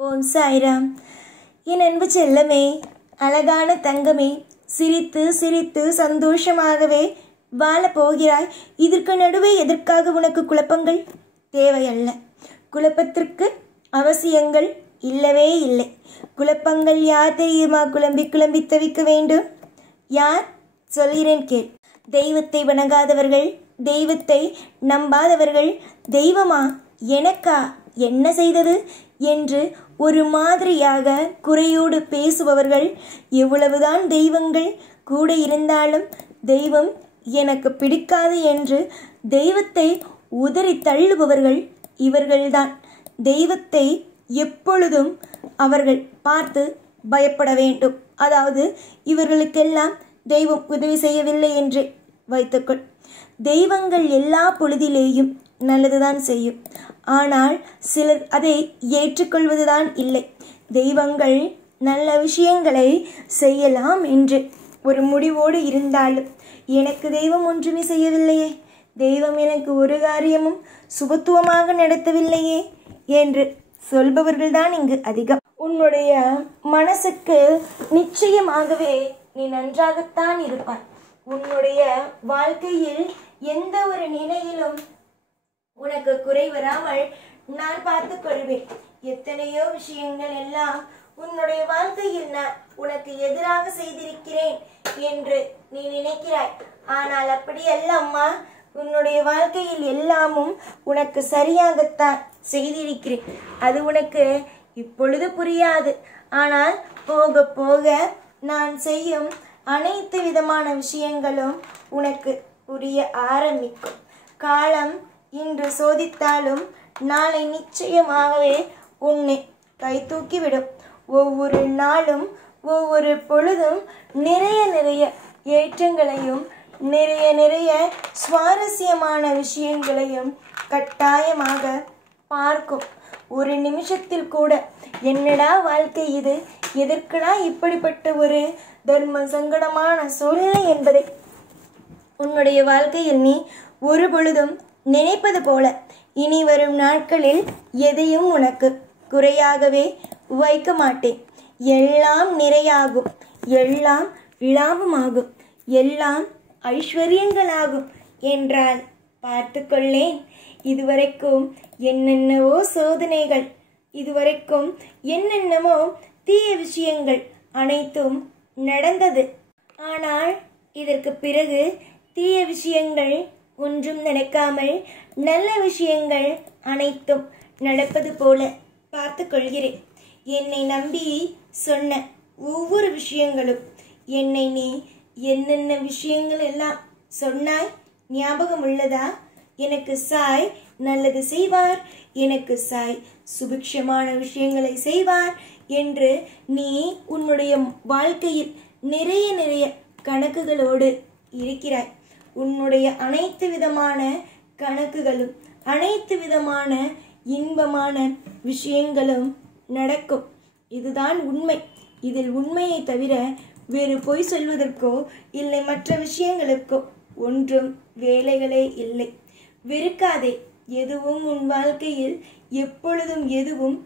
ஓம் சாய்ராம். என் அன்பு செல்லமே, அழகான தங்கமே, சிரித்து சிரித்து சந்தோஷமாகவே வாழப் போகிறாய். இதற்கு நடுவே எதற்காக உனக்கு குழப்பங்கள்? தேவையல்ல. குழப்பத்திற்கு அவசியங்கள் இல்லவே இல்லை. குழப்பங்கள் யார் தெரியுமா குழம்பி குழம்பி தவிக்க வேண்டும்? யார்? சொல்கிறேன் கேள். தெய்வத்தை வணங்காதவர்கள், தெய்வத்தை நம்பாதவர்கள், தெய்வமா எனக்கா என்ன செய்தது என்று ஒரு மாதிரியாக குறையோடு பேசுபவர்கள், எவ்வளவுதான் தெய்வங்கள் கூட இருந்தாலும் தெய்வம் எனக்கு பிடிக்காது என்று தெய்வத்தை உதறி தள்ளுபவர்கள் இவர்கள்தான். தெய்வத்தை எப்பொழுதும் அவர்கள் பார்த்து பயப்பட வேண்டும். அதாவது இவர்களுக்கெல்லாம் தெய்வம் உதவி செய்யவில்லை என்று வைத்துக்கொள். தெய்வங்கள் எல்லா பொழுதிலேயும் நல்லதுதான் செய்யும். ஆனால் சிலர் அதை ஏற்றுக்கொள்வதுதான் இல்லை. தெய்வங்கள் நல்ல விஷயங்களை செய்யலாம் என்று ஒரு முடிவோடு இருந்தாலும், எனக்கு தெய்வம் ஒன்றுமே செய்யவில்லையே, தெய்வம் எனக்கு ஒரு காரியமும் சுபத்துவமாக நடத்தவில்லையே என்று சொல்பவர்கள்தான் இங்கு அதிகம். உன்னுடைய மனசுக்கு நிச்சயமாகவே நீ நன்றாகத்தான் இருப்பாய். உன்னுடைய வாழ்க்கையில் எந்த ஒரு நிலையிலும் உனக்கு குறை வராமல் நான் பார்த்துக் கொள்வேன். எத்தனையோ விஷயங்கள் எல்லாம் உன்னுடைய வாழ்க்கையில் நான் உனக்கு எதிராக செய்திருக்கிறேன் என்று நீ நினைக்கிறாய். ஆனால் அப்படி அல்ல அம்மா. உன்னுடைய வாழ்க்கையில் எல்லாமும் உனக்கு சரியாகத்தான் செய்திருக்கிறேன். அது உனக்கு இப்பொழுது புரியாது. ஆனால் போக போக நான் செய்யும் அனைத்து விதமான விஷயங்களும் உனக்கு புரிய ஆரம்பிக்கும். காலம் இன்று சோதித்தாலும் நாளை நிச்சயமாகவே உன்னை கை தூக்கிவிடும். ஒவ்வொரு நாளும் ஒவ்வொரு பொழுதும் நிறைய ஏற்றங்களையும் நிறைய சுவாரஸ்யமான விஷயங்களையும் கட்டாயமாக பார்க்கும். ஒரு நிமிஷத்தில் கூட என்னடா வாழ்க்கை இது, எதற்குடா இப்படிப்பட்ட ஒரு தர்ம சங்கடமான சூழ்நிலை என்பதை உன்னுடைய வாழ்க்கையில் நீ ஒரு பொழுதும் நினைப்பது போல இனி வரும் நாட்களில் எதையும் உனக்கு குறையாகவே வைக்க மாட்டேன். எல்லாம் நிறையாகும், எல்லாம் லாபமாகும், எல்லாம் ஐஸ்வர்யங்களாகும் என்றால் பார்த்து கொள்ளேன். இதுவரைக்கும் என்னென்னவோ சோதனைகள், இதுவரைக்கும் என்னென்னமோ தீய விஷயங்கள் அனைத்தும் நடந்தது. ஆனால் இதற்கு பிறகு தீய விஷயங்கள் ஒன்றும் நடக்காமல் நல்ல விஷயங்கள் அனைத்தும் நடப்பது போல பார்த்து கொள்கிறேன். என்னை நம்பி சொன்ன ஒவ்வொரு விஷயங்களும், என்னை நீ என்னென்ன விஷயங்கள் எல்லாம் சொன்னாய் ஞாபகம் உள்ளதா? எனக்கு சாய் நல்லது செய்வார், எனக்கு சாய் சுபிக்ஷமான விஷயங்களை செய்வார் என்று நீ உன்னுடைய வாழ்க்கையில் நிறைய கணக்குகளோடு இருக்கிறாய். உன்னுடைய அனைத்து விதமான கணக்குகளும் அனைத்து விதமான இன்பமான விஷயங்களும் நடக்கும். இதுதான் உண்மை. இதில் உண்மையை தவிர வேறு பொய் சொல்வதற்கோ இல்லை மற்ற விஷயங்களுக்கோ ஒன்றும் வேலைகளே இல்லை. வெறுக்காதே. எதுவும் உன் வாழ்க்கையில் எப்பொழுதும் எதுவும்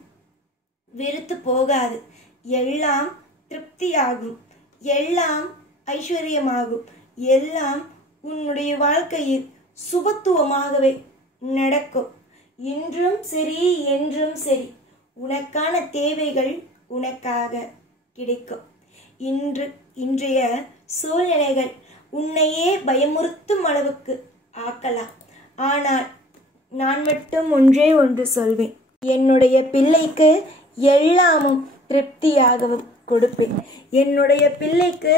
வெறுத்து போகாது. எல்லாம் திருப்தியாகும், எல்லாம் ஐஸ்வர்யமாகும், எல்லாம் உன்னுடைய வாழ்க்கையில் சுபத்துவமாகவே நடக்கும். இன்றும் சரி என்றும் சரி உனக்கான தேவைகள் உனக்காக கிடைக்கும். இன்றைய சூழ்நிலைகள் உன்னையே பயமுறுத்தும் அளவுக்கு ஆக்கலாம். ஆனால் நான் மட்டும் ஒன்று சொல்வேன். என்னுடைய பிள்ளைக்கு எல்லாமும் திருப்தியாகவும் கொடுப்பேன். என்னுடைய பிள்ளைக்கு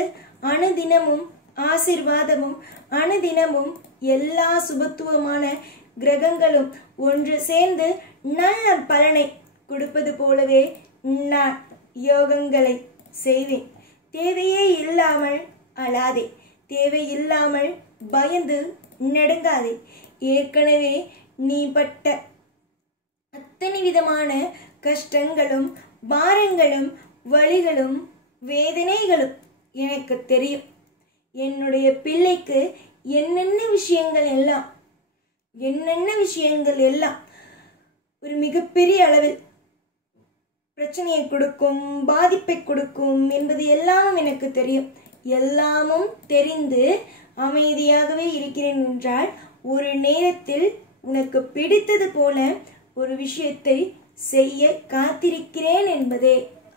அனுதினமும் ஆசீர்வாதமும் அனுதினமும் எல்லா சுபத்துவமான கிரகங்களும் ஒன்று சேர்ந்து நல்ல பலனை கொடுப்பது போலவே நான் யோகங்களை செய்வேன். தேவையே இல்லாமல் அழாதே, தேவையில்லாமல் பயந்து நடுங்காதே. ஏற்கனவே நீ பட்ட அத்தனை விதமான கஷ்டங்களும் பாரங்களும் வலிகளும் வேதனைகளும் எனக்கு தெரியும். என்னுடைய பிள்ளைக்கு என்னென்ன விஷயங்கள் எல்லாம் ஒரு மிகப்பெரிய அளவில் பிரச்சனையை கொடுக்கும், பாதிப்பை கொடுக்கும் என்பது எல்லாமும் எனக்கு தெரியும். எல்லாமும் தெரிந்து அமைதியாகவே இருக்கிறேன் என்றால் ஒரு நேரத்தில் உனக்கு பிடித்தது போல ஒரு விஷயத்தை செய்ய காத்திருக்கிறேன் என்பதே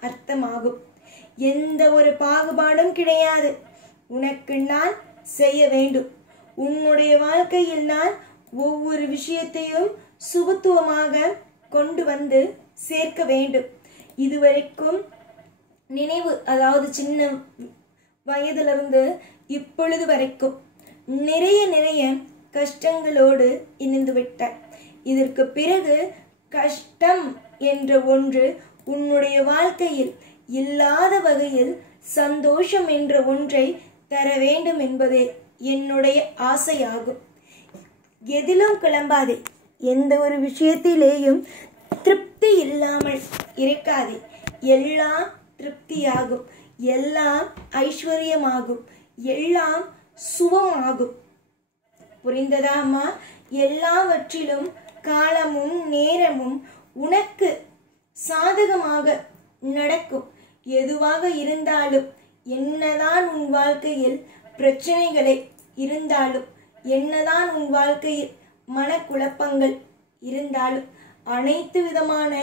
அர்த்தமாகும். எந்த ஒரு பாகுபாடும் கிடையாது. உனக்கு நான் செய்ய வேண்டும். உன்னுடைய வாழ்க்கையில் நான் ஒவ்வொரு விஷயத்தையும் சுபத்துவமாக கொண்டு வந்து சேர்க்க வேண்டும். இதுவரைக்கும் நினைவு, அதாவது சின்ன வயதிலிருந்து இப்பொழுது வரைக்கும் நிறைய கஷ்டங்களோடு இணைந்து விட்டாய். இதற்கு பிறகு கஷ்டம் என்ற ஒன்று உன்னுடைய வாழ்க்கையில் இல்லாத வகையில் சந்தோஷம் என்ற ஒன்றை தர வேண்டும் என்பதே என்னுடைய ஆசையாகும். எதிலும் கிளம்பாதே. எந்த ஒரு விஷயத்திலேயும் திருப்தி இல்லாமல் இருக்காதே. எல்லாம் திருப்தியாகும், எல்லாம் ஐஸ்வர்யமாகும், எல்லாம் சுபமாகும். புரிந்ததா அம்மா? எல்லாவற்றிலும் காலமும் நேரமும் உனக்கு சாதகமாக நடக்கும். எதுவாக இருந்தாலும், என்னதான் உன் வாழ்க்கையில் பிரச்சனைகளை இருந்தாலும், என்னதான் உன் வாழ்க்கையில் மனக்குழப்பங்கள் இருந்தாலும், அனைத்து விதமான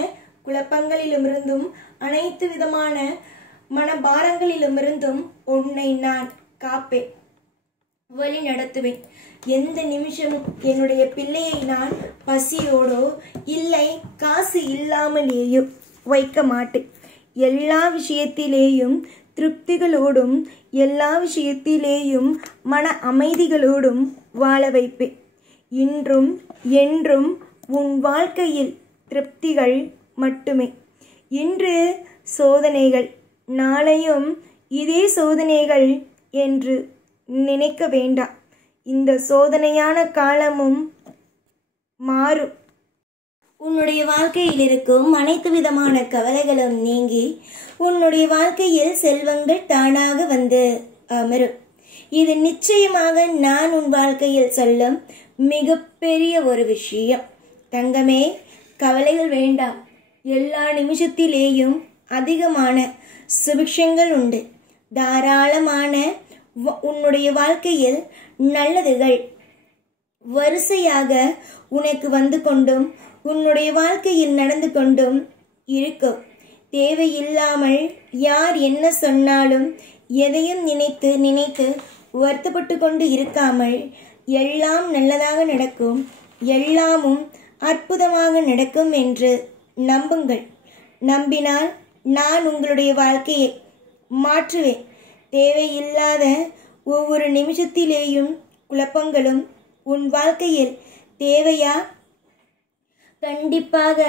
குழப்பங்களிலுமிருந்தும் அனைத்து விதமான மனபாரங்களிலுமிருந்தும் உன்னை நான் காப்பேன், வழி நடத்துவேன். எந்த நிமிஷமும் என்னுடைய பிள்ளையை நான் பசியோடோ இல்லை காசு இல்லாமலேயோ வைக்க மாட்டேன். எல்லா விஷயத்திலேயும் திருப்திகளோடும் எல்லா விஷயத்திலேயும் மன அமைதிகளோடும் வாழ வைப்பேன். இன்றும் என்றும் உன் வாழ்க்கையில் திருப்திகள் மட்டுமே. இன்று சோதனைகள், நாளையும் இதே சோதனைகள் என்று நினைக்க வேண்டாம். இந்த சோதனையான காலமும் மாறும். உன்னுடைய வாழ்க்கையில் இருக்கும் அனைத்து விதமான கவலைகளும் நீங்கி உன்னுடைய வாழ்க்கையில் செல்வங்கள் தானாக வந்து அமரும். இது நிச்சயமாக நான் உன் வாழ்க்கையில் சொல்லும் மிகப்பெரிய ஒரு விஷயம். தங்கமே, கவலைகள் வேண்டாம். எல்லா நிமிஷத்திலேயும் அதிகமான சுபிக்ஷங்கள் உண்டு. தாராளமான உன்னுடைய வாழ்க்கையில் நல்லதுகள் வரிசையாக உனக்கு வந்து கொண்டும் உன்னுடைய வாழ்க்கையில் நடந்து கொண்டும் இருக்கும். தேவையில்லாமல் யார் என்ன சொன்னாலும் எதையும் நினைத்து நினைத்து வருத்தப்பட்டு கொண்டு இருக்காமல் எல்லாம் நல்லதாக நடக்கும், எல்லாமும் அற்புதமாக நடக்கும் என்று நம்புங்கள். நம்பினால் நான் உங்களுடைய வாழ்க்கையை மாற்றுவேன். தேவையில்லாத ஒவ்வொரு நிமிஷத்திலேயும் குழப்பங்களும் உன் வாழ்க்கையில் தேவையா? கண்டிப்பாக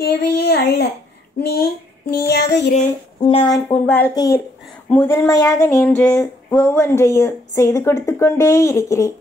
தேவையே அல்ல. நீயாக இரு. நான் உன் வாழ்க்கையில் முதன்மையாக நின்று ஒவ்வொன்றையும் செய்து கொடுத்து கொண்டே இருக்கிறேன்.